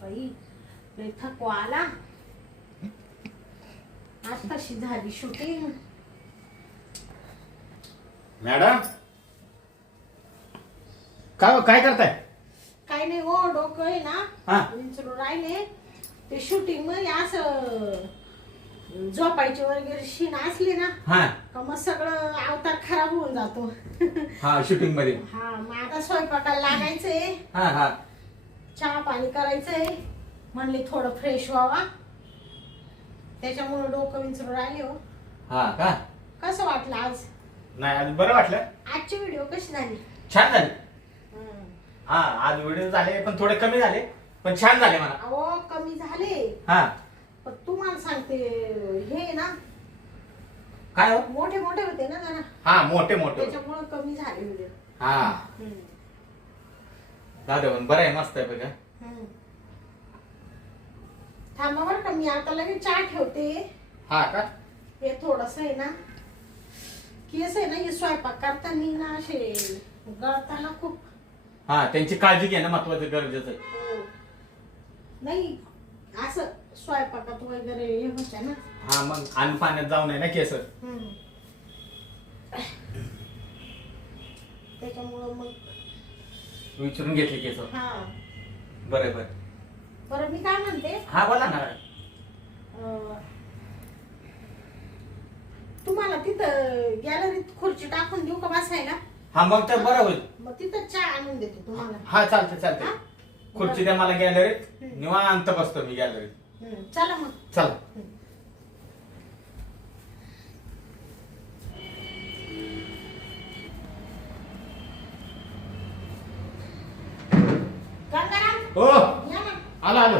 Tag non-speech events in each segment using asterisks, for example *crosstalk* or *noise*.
बाई. लय थकवा आला. आज कशी झाली शूटिंग मॅडम? काय काय करताय? काही नाही हो डोकं आहे ना. हा. विंचरून राहिले. ते शूटिंगमध्ये असं झोपायची वगैरे शीन असली ना हा. का मग सगळं अवतार खराब होऊन जातो. हा शूटिंगमध्ये. हा मग आता स्वयंपाकाला लागायचंय. हा हा. चहा पाणी करायचंय. म्हणले थोडं फ्रेश व्हावा. त्याच्यामुळे डोकं विंचरून राहिले हो. हा का? कसं वाटलं आज? नाही आज बरं वाटलं. आजची व्हिडिओ कशी झाली? छान झाले. हम्म. हा आज व्हिडिओ झाले पण थोडे कमी झाले. पण छान झाले मला अहो कमी झाले. हा. पण तुम्हाला सांगते हे ना काय हो? मोठे मोठे होते ना जरा. हा मोठे मोठे त्याच्यामुळे कमी झाले व्हिडिओ हा. हम्म. दादा पण बरं आहे मस्त आहे बघा. हम्म. थांबा बरं का मी आता लगेच चहा ठेवते. हा का? हे थोडस आहे ना केस आहे ना हे स्वयंपाक करताना ना असे गळताना खूप. हा त्यांची काळजी घेणं महत्वाचं गरजेचं. आहे हो. नाही असं स्वयंपाकात वगैरे हे होत्या ना. हा मग अन्न पाण्यात जाऊ नये ना केस. हम्म. त्याच्यामुळं मग विचारून घेतले केस. हा. बरं बरं मी काय म्हणते? हा बोला ना. अं, तुम्हाला तिथं गॅलरीत खुर्ची टाकून देऊ का बसायला? हा मग तर बरं होईल. मग तिथं चहा आणून देते तुम्हाला. हा चालते चालते? खुर्ची द्या मला गॅलरीत. निवांत बसतो मी गॅलरीत. चला मग. चला. हो. आलो आलो.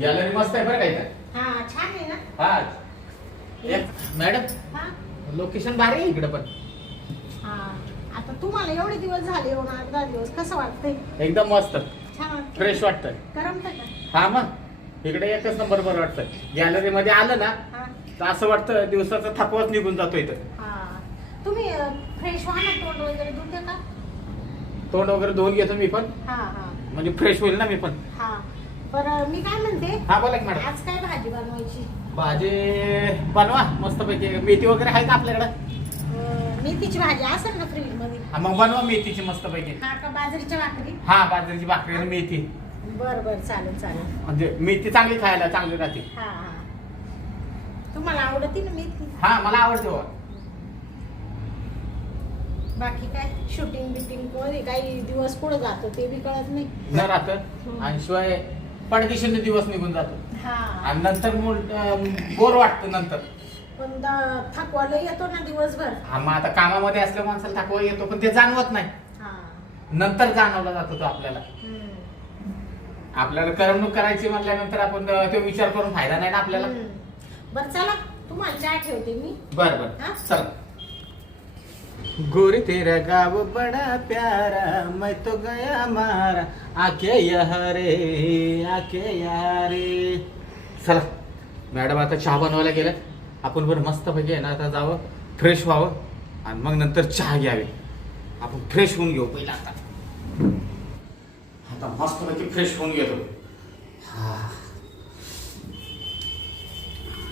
गॅलरी मस्त आहे बरं का इथं? हा छान आहे ना? हा. एक मॅडम हा. लोकेशन भारी आहे इकडं पण. हा. आता तुम्हाला एवढे दिवस झाले येऊन आठ दहा दिवस. कसं वाटतंय? एकदम मस्त. छान फ्रेश वाटतं करमत का? हा मग. इकडे एकच नंबर बरं वाटतं गॅलरी मध्ये आलं ना हा. तर असं वाटतं दिवसाचा थकवाच निघून जातो इथं. हा. तुम्ही फ्रेश व्हा ना तोंड वगैरे धुते का? तोंड वगैरे धुवून घेतो मी पण. हा हा. म्हणजे फ्रेश होईल ना मी पण. हा. बरं मी काय म्हणते? हा बोला की मॅडम आज काय भाजी बनवायची? भाजी बनवा मस्त पैकी मेथी वगैरे आहे का आपल्याकडे? अं, मेथीची भाजी असेल ना फ्रीजमध्ये हा मग बनवा मेथीची मस्त पैकी हा का बाजरीच्या भाकरी? हा बाजरीची भाकरी आणि मेथी. बर बर चालेल चालेल. म्हणजे मेथी चांगली खायला चांगली राहते. हा हा. तुम्हाला आवडते ना मेथी? हा मला आवडते हो. बाकी काय शूटिंग बिटिंगमध्ये काही दिवस पुढे जातो ते बी कळत नाही. न राहत. आणि शिवाय पडदिशीने दिवस निघून जातो. हा. आणि नंतर बोर वाटतं नंतर. पण द- थकवा लय येतो ना दिवसभर. हा मग आता कामामध्ये असल्या माणसाला थकवा येतो पण ते जाणवत नाही. हा. नंतर जाणवला जातो तो आपल्याला. हम्म. आपल्याला करमणूक करायची म्हटल्यानंतर आपण तो विचार करून फायदा नाही ना आपल्याला. हम्म. बरं चला तुम्हाला चहा ठेवते मी. बर हा? बर चल. गोरी तेरा गाव बड़ा प्यारा मैं तो गया मारा। आके यारे आके यारे रे। चला मॅडम आता चहा बनवायला गेल्या आपण बरं मस्त पैकी आहे ना आता जावं फ्रेश व्हावं आणि मग नंतर चहा घ्यावी. आपण फ्रेश होऊन घेऊ पहिला आता. आता मस्त पैकी फ्रेश होऊन घेतो. हा.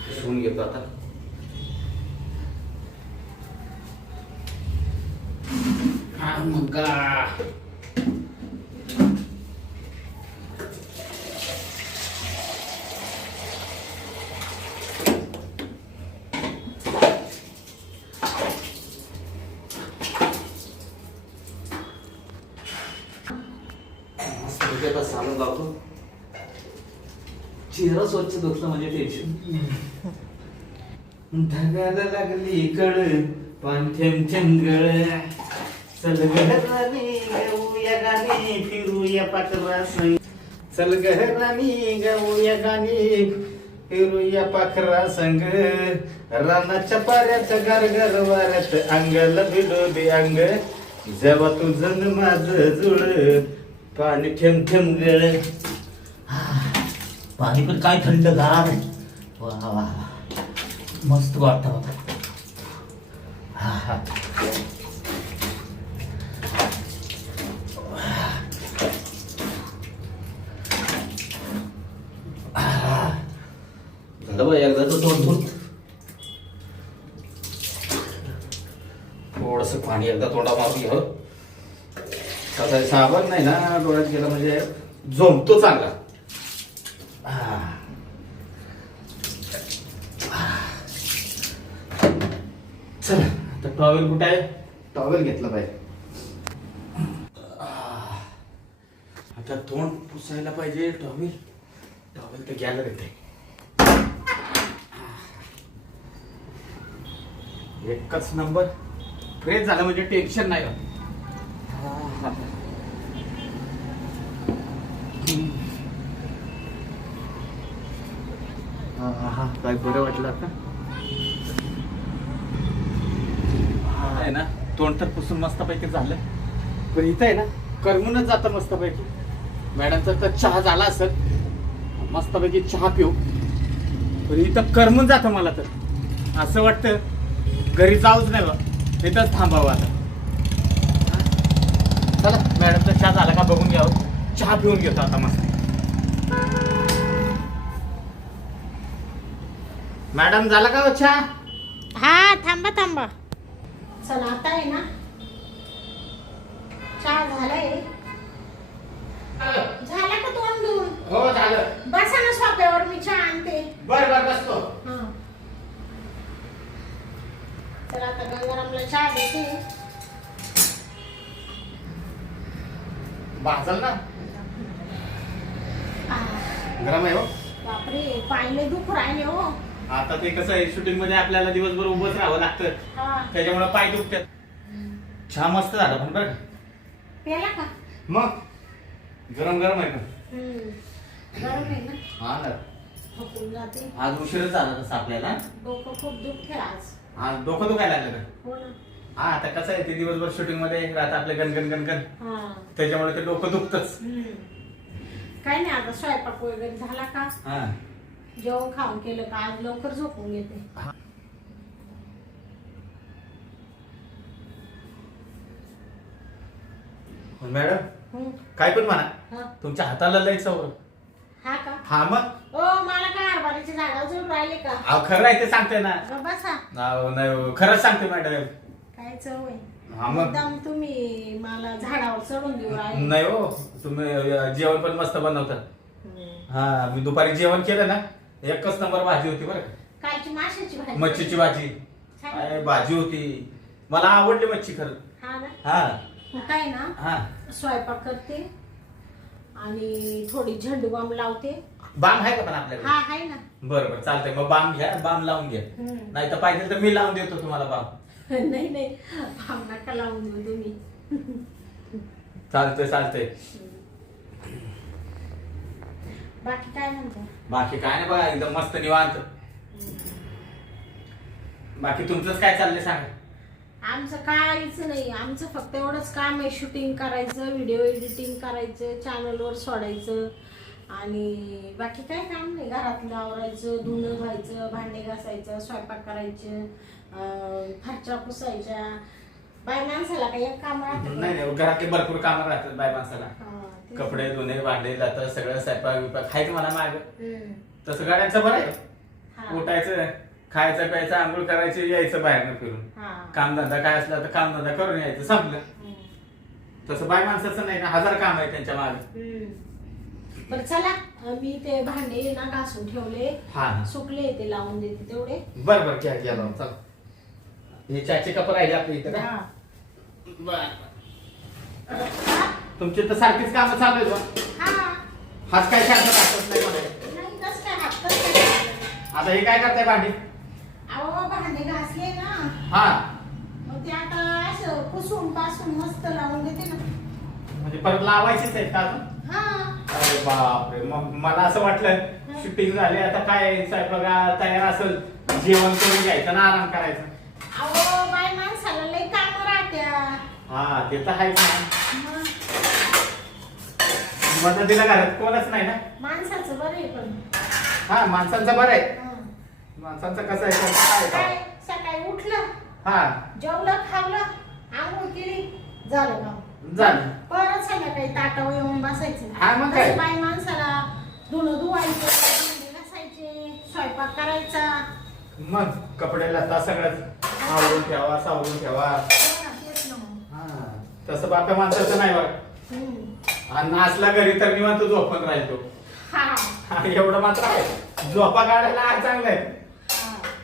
फ्रेश होऊन घेतो आता. साबण लावतो. चेहरा स्वच्छ धुतला म्हणजे टेन्शन ढगाला लागली कळ पान थेंब थेंब गळ चल गाऊया गाणी फिरूया पाखरा संग चल गाणी फिरूया पाखरा संग रानाच्या पाऱ्यात गारगार वाऱ्यात अंगाला भिडोली अंग. जेव्हा तुझं माझ जुळ पाणी थेंब थेंब गळ. पाणी पण काय थंड गार वा वा. मस्त वाटतं हा हा थोडं तोंड धुत थोडस पाणी एकदा तोंडा मारून घ्यावं कसं साबण नाही ना डोळ्यात गेला म्हणजे झोमतो चांगला. हा. चला आता टॉवेल कुठे आहे? टॉवेल घेतला पाहिजे आह. आता तोंड पुसायला पाहिजे टॉवेल टॉवेल तर घ्यायला येते एकच नंबर. फ्रेश झालं म्हणजे टेन्शन नाही राहत. काय बरं वाटलं आता? आहे ना तोंड तर पुसून मस्तपैकी झालं. पण इथं आहे ना करमूनच जातं मस्तपैकी. मॅडमचा तर चहा झाला असेल मस्तपैकी चहा पिऊ. पण इथं करमून जातं मला तर. असं वाटतं घरी जाऊच नाही बा. इथंच थांबावं आता. चला मॅडमचा चहा झाला का बघून घ्यावं चहा पिऊन घेतो आता मस्त. मॅडम झाला का हो चहा? हा थांबा थांबा. चला आता आहे ना. चहा झालाय. झाला का तोंड धुवून? हो झालं. बसा ना सोप्यावर मी चहा आणते. बर बर बसतो. हा. चला आता गंगारामला चहा देते. भाजल ना? गरम आहे हो. बापरे पाहिले दुख राहिले हो. आता ते कसं आहे शूटिंगमध्ये आपल्याला दिवसभर उभंच राहावं लागतं. हा. त्याच्यामुळे पाय दुखतात. चहा मस्त झाला पण बरं का? प्याला का? मग? गरम गरम आहे का? हम्म. गरम आहे ना? हा ना. थकून जाते. आज उशीरच झाला तसं आपल्याला. डोकं खूप दुखते आज. आज डोकं दुखायला लागलं का? हो ना. हा आता कसं आहे ते दिवसभर शूटिंगमध्ये राहत आपले गणगण गणगण हा. त्याच्यामुळे ते डोकं दुखतच. हम्म. काय नाही आता स्वयंपाक वगैरे झाला का? हा. जेवण खाऊन केलं का? आज लवकर झोपून घेते. मॅडम. काय पण म्हणा. हा. तुमच्या हाताला लय चव हा का? हा मग? ओ मला काय हरभऱ्याच्या झाडावर चढून राहिले का? अहो खरं आहे ते सांगते ना. ग बसा. अहो, नाही हो, खरंच सांगते मॅडम. काय चव आहे? हा मग? मुद्दाम तुम्ही मला झाडावर चढून देऊ राहिले. नाही हो तुम्ही अ, जेवण पण मस्त बनवता. हम्म. हा मी दुपारी जेवण केलं ना एकच नंबर भाजी होती बरं का. कालची माशाची भाजी मच्छीची भाजी. छान. काय भाजी होती. मला आवडली मच्छी खरं. हा ना? हा. मग काय ना हा. स्वयंपाक करते. आणि थोडी झेंडू बाम लावते. बाम आहे का पण आपल्याकडे? हा आहे ना. बरं बरं चालतंय. मग बाम घ्या बाम लावून घ्या. हम्म. नाही तर पाहिजे तर मी लावून देतो तुम्हाला बाम. *laughs* नाही नाही. बाम नका लावून देऊ तुम्ही. चालतंय चालतंय. बाकी काय म्हणतो? बाकी काय नाही बघा एकदम मस्त निवांत. बाकी तुमचंच काय चाललंय सांगा. आमचं काहीच नाही. आमचं फक्त एवढंच काम आहे शूटिंग करायचं व्हिडिओ एडिटिंग करायचं चॅनलवर सोडायचं. आणि बाकी काय काम नाही. घरातलं आवरायचं धुणं धुवायचं भांडे घासायचं स्वयंपाक करायचं फरच्या पुसायच्या. बाय माणसाला काही एक काम राहतं नाही. नाही घरातले भरपूर कामं राहतात बाय माणसाला. हा. कपडे धुणे भांडे जातं सगळं स्वयंपाक बिपाक खायचं मला माग? हम्म. तसं गाड्यांचं बरं आहे? हा. उठायचं? खायचं प्यायचं आंघोळ करायचं यायचं बाहेर फिरून हा. कामधंदा काय असला तर कामधंदा करून यायचं संपलं हम्म. तसं बाय माणसाचं नाही ना हजार काम आहे त्यांच्या मागे हम्म. बरं चला अं, मी ते भांडे ना घासून ठेवले हा सुकले ते लावून देते तेवढे बर बर घ्या घ्या लावून चला हे चहाचे कप राहिले आपल्या इथं का हा. बर तुमचे तर सारखीच कामं चालू आहेत बा. हा. हात काय नाही. नाही, कसं काय हात कसं काय? आता हे काय करताय भांडी भांडे घासले ना हा. मग ते आता असं पुसून पासून मस्त लावून देते ना. म्हणजे परत लावायचीच आहेत का अजून? हा. अरे बापरे मग मला असं वाटलं शूटिंग झाली आता काय स्वयंपाक तयार असेल जेवण करून घ्यायचं ना आराम करायचा. अहो बाय माणसाला लय काम राहत्या. हा ते तर आहेच ना. मग? मदतीला घरात कोणच नाही ना? माणसाचं बरं आहे पण. हा माणसांचं बरं आहे. माणसांचं कसं आहे त्यांचं काय? सकाळी उठलं हा. जेवलं खावलं आंघोळ केली झालं काम. झालं. परत संध्याकाळी ताटावर येऊन बसायचं. हा, मग काय? बाई माणसाला धुणं धुवायचं भांडी घासायचे स्वयंपाक करायचा. मग कपडे लता सगळंच आवरून ठेवा सावरून ठेवा. हो ना, तेच ना मग. हा तसं बाप्या माणसाचं नाही बघ. हम्म. आणि नाचला घरी तर निवांत झोपून राहतो हा. हा, एवढं मात्र आहे. झोपा काढायला आज चांगलं आहे हा. हा, हा. चांगलं आहे बाबा.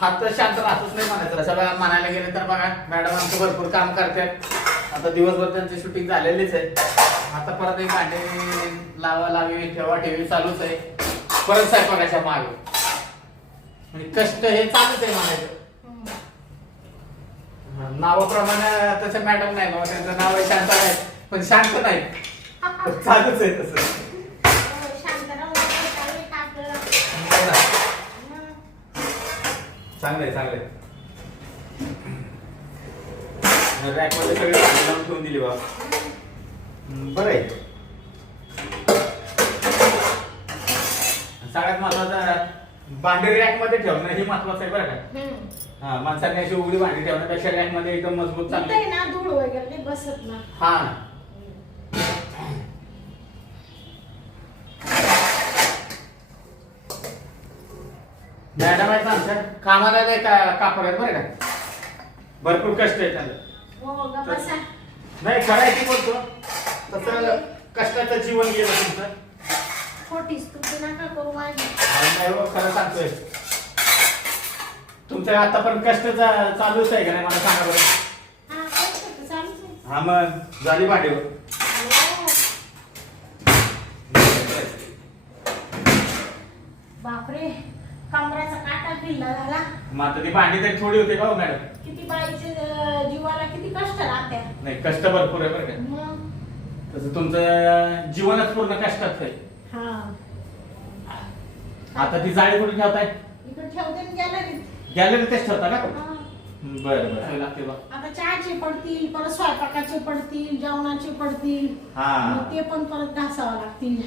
हात तर शांत राहतच नाही म्हणायचं. तसं बघा म्हणायला गेलं तर बघा मॅडम आमचं भरपूर काम करतात. आता दिवसभर त्यांची शूटिंग झालेलीच आहे. आता परत एक भांडे लावा लावी ठेवा ठेवी चालूच आहे. परत स्वयंपाकाच्या मागे. म्हणजे कष्ट हे चालूच आहे म्हणायचं. नावाप्रमाणे तसं मॅडम नाही बाबा त्यांचं नाव आहे शांत आहे पण शांत नाही. *laughs* चालूच आहे तसं हो, शांत राहून काय का आपल्याला मग. चांगलंय चांगलंय. रॅकमध्ये सगळे लावून ठेवून दिली हम्म, बरं आहे. सगळ्यात महत्वाचं भांडी रॅकमध्ये ठेवणं हे महत्वाचं आहे बरं का. हा माणसाने अशी उघडी भांडी ठेवण्यापेक्षा रॅकमध्ये एकदम मजबूत चांगली. ना धूळ वगैरे नाही बसत ना. हा. मॅडम आहेत ना आमच्या कामाला लय का कापड आहेत बरं का? भरपूर कष्ट आहे त्यांना हो ग बसा. नाही करायची बोलतो. तसं कष्टाचं जीवन गेलं तुमचं. खोटीच तुमची नका करू माझी. आणि नाही हो, खरं सांगतोय. तुमचं आतापर्यंत कष्ट चा- चालूच आहे का नाही मला सांगा बरं. हा करतो तर चालूच आहे. हा मग झाली भांडी हो. बापरे. कमराचा काटा फिरला झाला. मग आता ती भांडी तरी थोडी होते का हो मॅडम? किती बाईचे अं, जीवाला किती कष्ट राहत्या. नाही कष्ट भरपूर आहे बरं का. मग? तसं तुमचं जीवनच पूर्ण कष्टात आहे. हा. आता ती जाळी कुठे ठेवताय? इकडे ठेवते ना गॅलरीत गॅलरी तेच ठेवता का? हा. बरं बरं. लागते बा. आता चहाचे पडतील परत स्वयंपाकाचे पडतील जेवणाचे पडतील. हा. मग ते पण परत घासावं लागतील.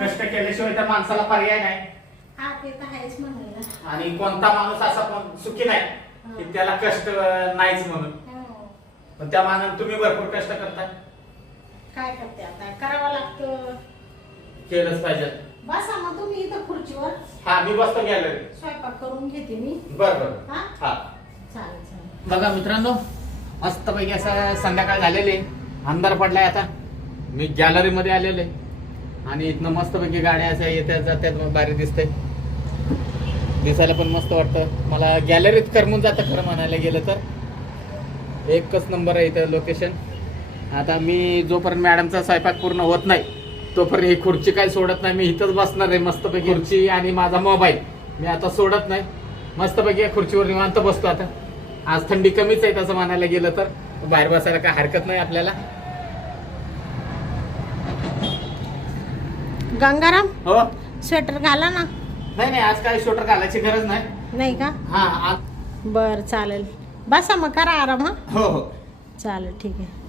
कष्ट केल्याशिवाय त्या माणसाला पर्याय नाही. हा ते तर आहेच म्हणायला. आणि कोणता माणूस असा पण सुखी नाही की त्याला कष्ट नाहीच म्हणून. हो. पण त्या मानाने तुम्ही भरपूर कष्ट करताय काय करते आता? करावं लागतं. केलंच पाहिजे. बसा मग तुम्ही इथं खुर्चीवर. हा मी बसतो गॅलरी स्वयंपाक करून घेते मी. बर बर. हा? हा. चालेल चालेल. बघा मित्रांनो मस्तपैकी असं संध्याकाळ झालेली आहे. अंधार पडलाय आता. मी गॅलरी मध्ये आलेले आणि इथनं मस्तपैकी गाड्या अशा येत्या जात्यात मग भारी दिसतंय. दिसायला पण मस्त वाटतं. मला गॅलरीत करमून जातं खरं म्हणायला गेलं तर. एकच नंबर आहे इथं लोकेशन आता मी जोपर्यंत मॅडमचा स्वयंपाक पूर्ण होत नाही तोपर्यंत ही खुर्ची काय सोडत नाही. मी इथंच बसणार आहे मस्तपैकी. खुर्ची आणि माझा मोबाईल मी आता सोडत नाही. मस्तपैकी या खुर्चीवर निवांत बसतो आता. आज थंडी कमीच आहे तसं म्हणायला गेलं तर. बाहेर बसायला काय हरकत नाही आपल्याला. गंगाराम? हो. स्वेटर घाला ना. नाही नाही आज काही शोटर घालायची गरज नाही. नाही का? हा बर चालेल. बसा मग करा आराम हा. हो हो. चालेल ठीक आहे.